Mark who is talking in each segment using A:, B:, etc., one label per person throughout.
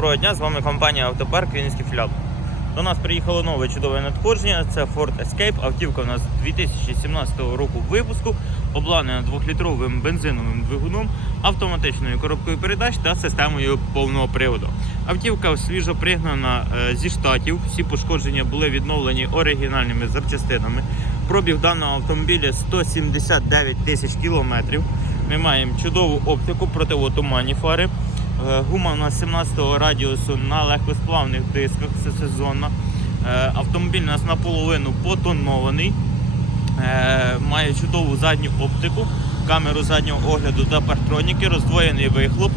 A: Доброго дня, з вами компанія Автопарк Вінницький філіал. До нас приїхало нове чудове надходження. Це Ford Escape. Автівка у нас 2017 року випуску, обладнана 2-літровим бензиновим двигуном, автоматичною коробкою передач та системою повного приводу. Автівка свіжо пригнана е, зі штатів. Всі пошкодження були відновлені оригінальними запчастинами. Пробіг даного автомобіля 179 тисяч кілометрів. Ми маємо чудову оптику противотуманні фари. Е, Гума у нас 17-го радіусу на легкосплавних дисках, це сезонна. Е, Автомобіль у нас наполовину потонований. Е, Має чудову задню оптику, камеру заднього огляду та партроніки, роздвоєний вихлоп.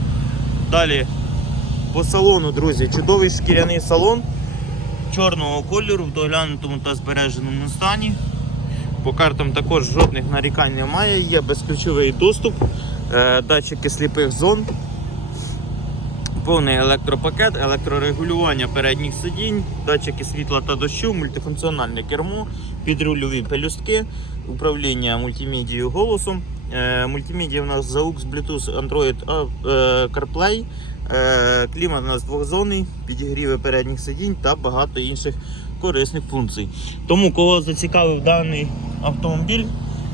A: Далі по салону, друзі, чудовий шкіряний салон чорного кольору в доглянутому та збереженому стані. По картам також жодних нарікань немає, є безключовий доступ, датчики сліпих зон, повний електропакет, електрорегулювання передніх сидінь, датчики світла та дощу, мультифункціональне кермо, підрульові пелюстки, управління мультимедією голосом. Е, Мультимедія у нас AUX, Bluetooth, Android, е, CarPlay, е, клімат у нас двохзонний, підігріви передніх сидінь та багато інших корисних функцій. Тому, кого зацікавив даний автомобіль,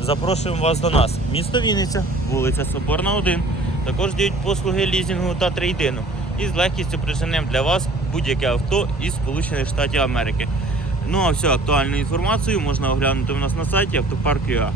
A: запрошуємо вас до нас. Місто Вінниця, вулиця Соборна 1. Також дають послуги лізінгу та трейдину. І з легкістю приженемо для вас будь-яке авто із Сполучених Штатів Америки. Ну а всю актуальну інформацію можна оглянути у нас на сайті автопарк.ua.